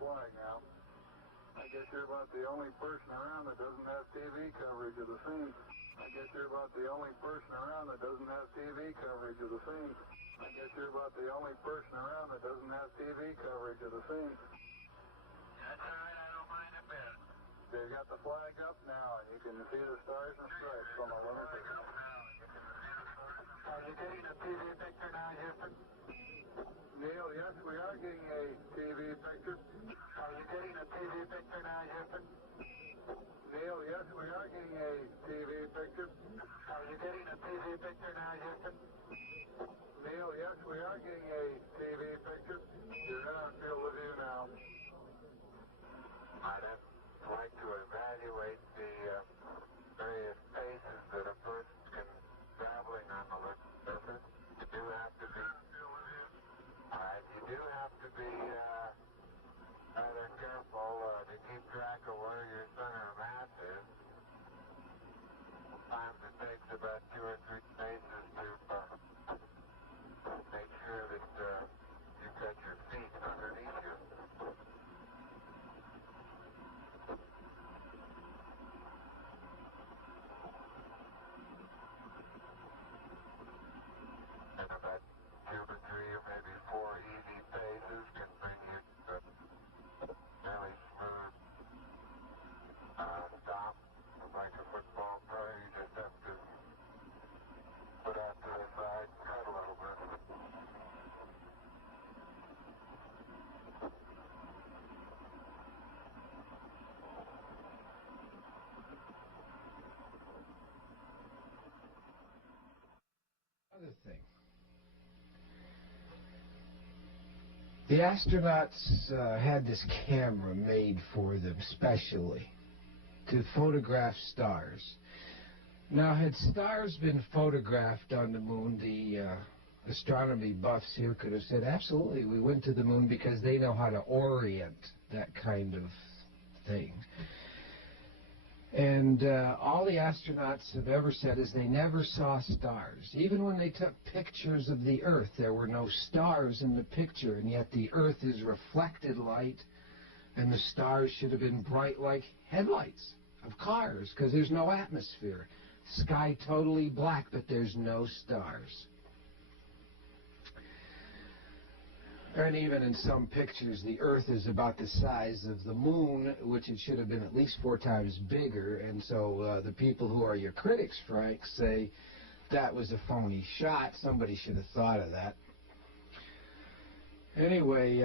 flag now. I guess you're about the only person around that doesn't have TV coverage of the scene. I guess you're about the only person around that doesn't have TV coverage of the scene. I guess you're about the only person around that doesn't have TV coverage of the scene. That's all right, I don't mind a bit. They've got the flag up now, and you can see the stars and stripes on the lower picture. Are you getting a TV picture now, Houston? Neil, yes, we are getting a TV picture. Are you getting a TV picture now, Houston? Neil, yes, we are getting a TV picture. Are you getting a TV picture now, Houston? Neil, yes, we are getting a TV picture. You're in our field of view now. I'd like to evaluate the various paces that a person can traveling on the surface. You do have to be. Alright, you do have to be rather careful to keep track of where your center of mass is. Sometimes it takes about 2 or 3 paces to make sure that you've got your feet underneath you. And about 2 or 3 or maybe 4 easy paces can bring you to a fairly smooth stop. Like a football player, you just have to put out to the side and cut a little bit. Other thing. The astronauts had this camera made for them specially to photograph stars. Now, had stars been photographed on the moon, the astronomy buffs here could have said, absolutely, we went to the moon because they know how to orient that kind of thing. And all the astronauts have ever said is they never saw stars. Even when they took pictures of the Earth, there were no stars in the picture, and yet the Earth is reflected light, and the stars should have been bright like headlights of cars, because there's no atmosphere. Sky totally black, but there's no stars. And even in some pictures, the Earth is about the size of the moon, which it should have been at least 4 times bigger. And so the people who are your critics, Frank, say that was a phony shot. Somebody should have thought of that. Anyway,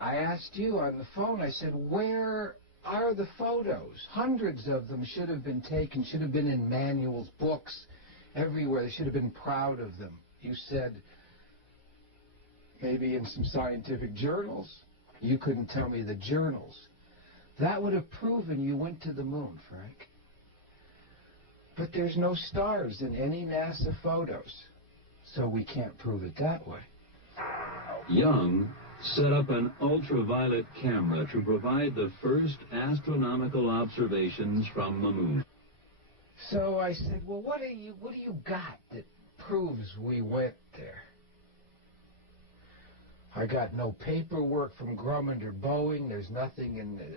I asked you on the phone, I said, where are the photos? Hundreds of them should have been taken, should have been in manuals, books, everywhere. They should have been proud of them. You said, maybe in some scientific journals. You couldn't tell me the journals. That would have proven you went to the moon, Frank. But there's no stars in any NASA photos, so we can't prove it that way. Young set up an ultraviolet camera to provide the first astronomical observations from the moon. So I said, well, what do you got that proves we went there? I got no paperwork from Grumman or Boeing. There's nothing in the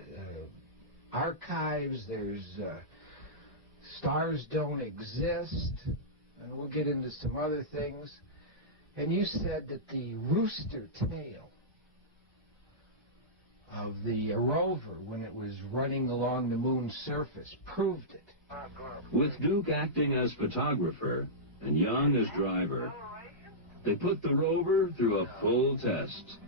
archives. There's stars don't exist. And we'll get into some other things. And you said that the rooster tail of the rover, when it was running along the moon's surface, proved it. With Duke acting as photographer and Young as driver, they put the rover through a full test.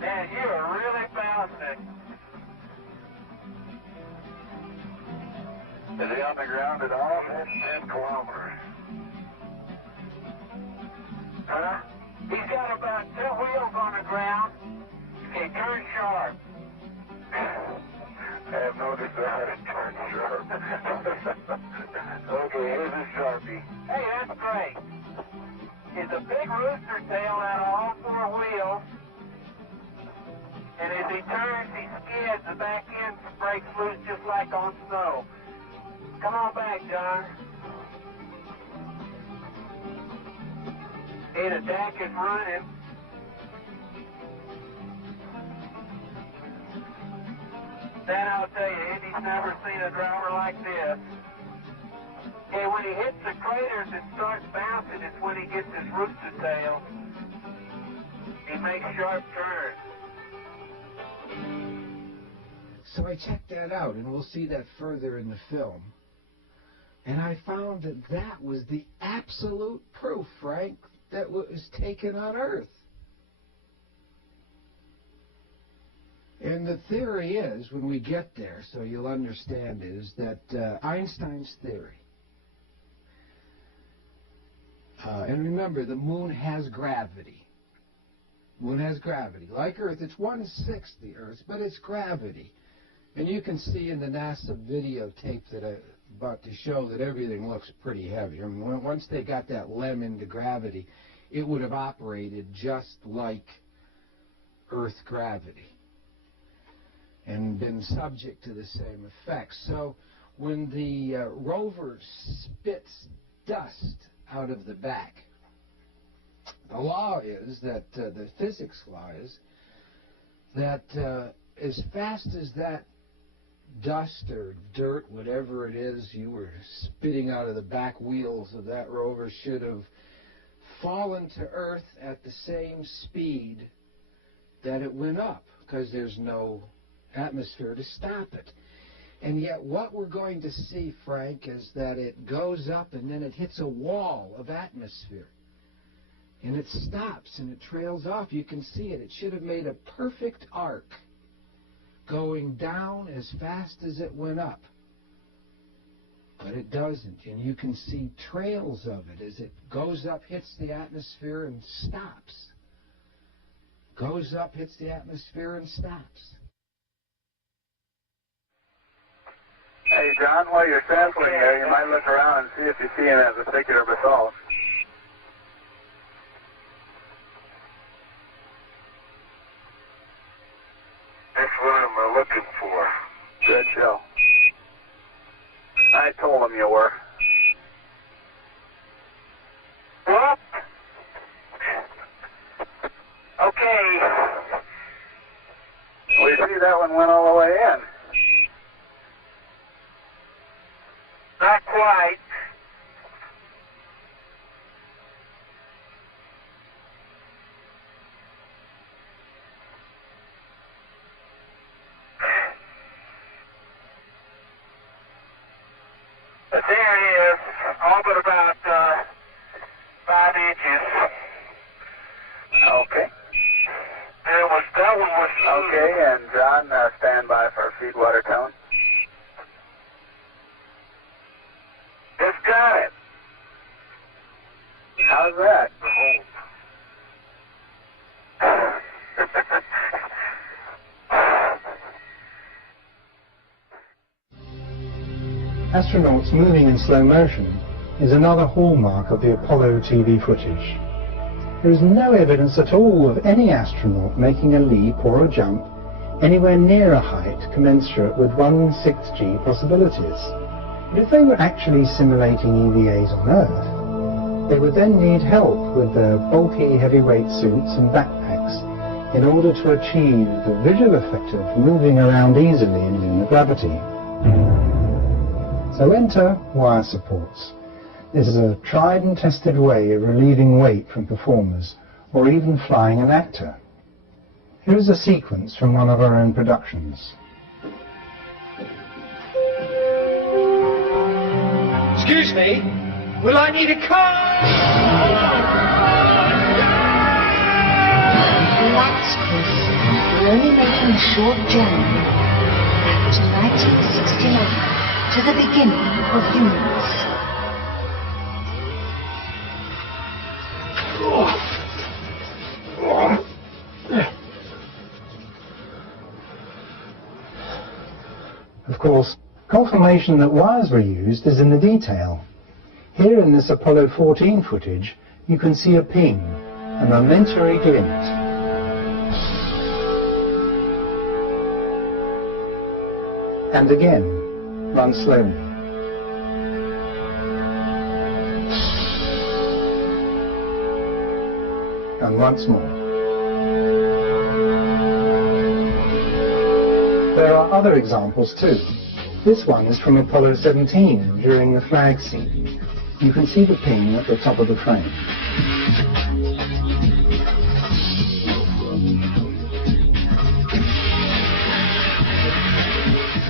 Man, you are really bouncing. Is he on the ground at all? That's 10 kilometers. Huh? He's got about 2 wheels on the ground. Okay, turn sharp. I have no desire to turn sharp. Okay, here's a Sharpie. Hey, that's great. It's a big rooster tail out of all 4 wheels. And as he turns, he skids, the back end breaks loose just like on snow. Come on back, John. Hey, the deck is running. Then I'll tell you, Indy's never seen a driver like this. Okay, when he hits the craters and starts bouncing, it's when he gets his rooster tail. He makes sharp turns. So I checked that out, and we'll see that further in the film. And I found that that was the absolute proof, Frank, that was taken on Earth. And the theory is, when we get there, so you'll understand, is that Einstein's theory, and remember, the moon has gravity. Moon has gravity. Like Earth, it's 1/6 the Earth, but it's gravity. And you can see in the NASA videotape that I'm about to show that everything looks pretty heavy. I mean, once they got that LEM into gravity, it would have operated just like Earth gravity and been subject to the same effects. So when the rover spits dust out of the back, the law is that, the physics law is that as fast as that dust or dirt, whatever it is you were spitting out of the back wheels of that rover, should have fallen to Earth at the same speed that it went up, because there's no atmosphere to stop it. And yet what we're going to see, Frank, is that it goes up and then it hits a wall of atmosphere. And it stops and it trails off. You can see it. It should have made a perfect arc, going down as fast as it went up. But it doesn't. And you can see trails of it as it goes up, hits the atmosphere, and stops. Goes up, hits the atmosphere, and stops. Hey, John, while you're sampling there, you might look around and see if you see any vesicular basalt. That's what I'm looking for. Good show. I told him you were. What? Okay. We see that one went all the way in. Not quite. But there it is, all but about 5 inches. Okay. And that one was Okay, and John, stand by for feed water tone. Just got it. How's that? Astronauts moving in slow motion is another hallmark of the Apollo TV footage. There is no evidence at all of any astronaut making a leap or a jump anywhere near a height commensurate with 1/6G possibilities. But if they were actually simulating EVAs on Earth, they would then need help with their bulky heavyweight suits and backpacks in order to achieve the visual effect of moving around easily in lunar gravity. So enter wire supports. This is a tried and tested way of relieving weight from performers, or even flying an actor. Here is a sequence from one of our own productions. Excuse me, will I need a car? Relax, Chris. We're only making a short journey back to 1969, to the beginning of humans. Of course, confirmation that wires were used is in the detail. Here in this Apollo 14 footage, you can see a ping, a momentary glint. And again, run slowly. And once more. There are other examples too. This one is from Apollo 17 during the flag scene. You can see the ping at the top of the frame.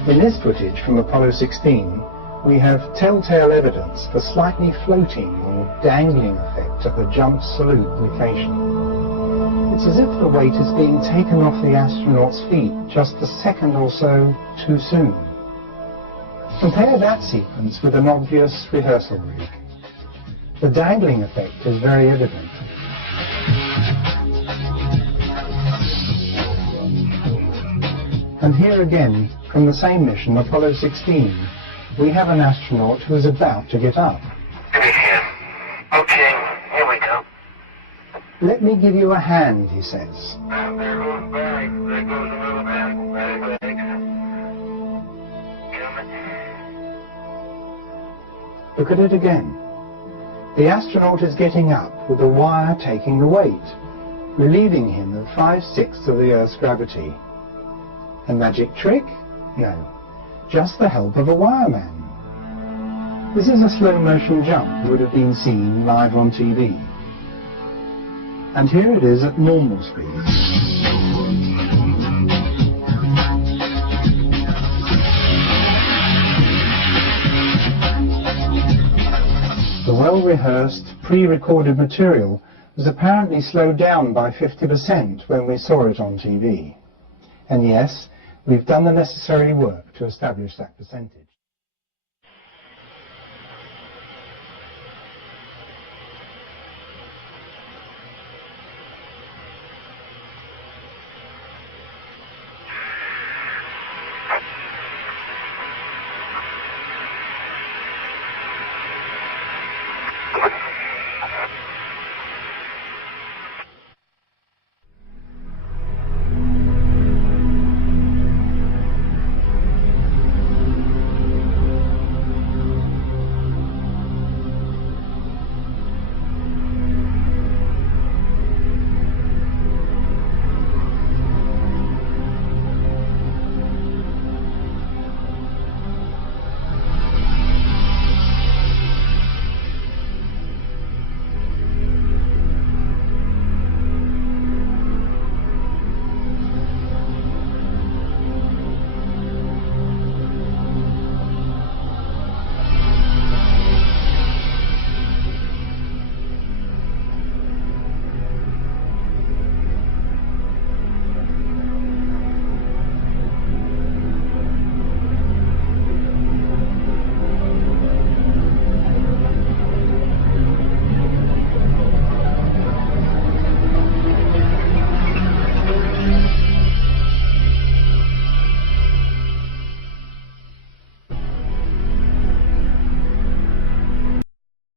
In this footage from Apollo 16, we have telltale evidence of a slightly floating or dangling effect at the jump salute location. It's as if the weight is being taken off the astronaut's feet just a second or so too soon. Compare that sequence with an obvious rehearsal rig. The dangling effect is very evident. And here again, from the same mission, Apollo 16, we have an astronaut who is about to get up. Okay, here we go. Let me give you a hand, he says. There goes back. There goes a little back. Look at it again. The astronaut is getting up with the wire taking the weight, relieving him of 5/6 of the Earth's gravity. A magic trick? No, just the help of a wireman. This is a slow-motion jump that would have been seen live on TV. And here it is at normal speed. The well-rehearsed, pre-recorded material was apparently slowed down by 50% when we saw it on TV. And yes, we've done the necessary work to establish that percentage.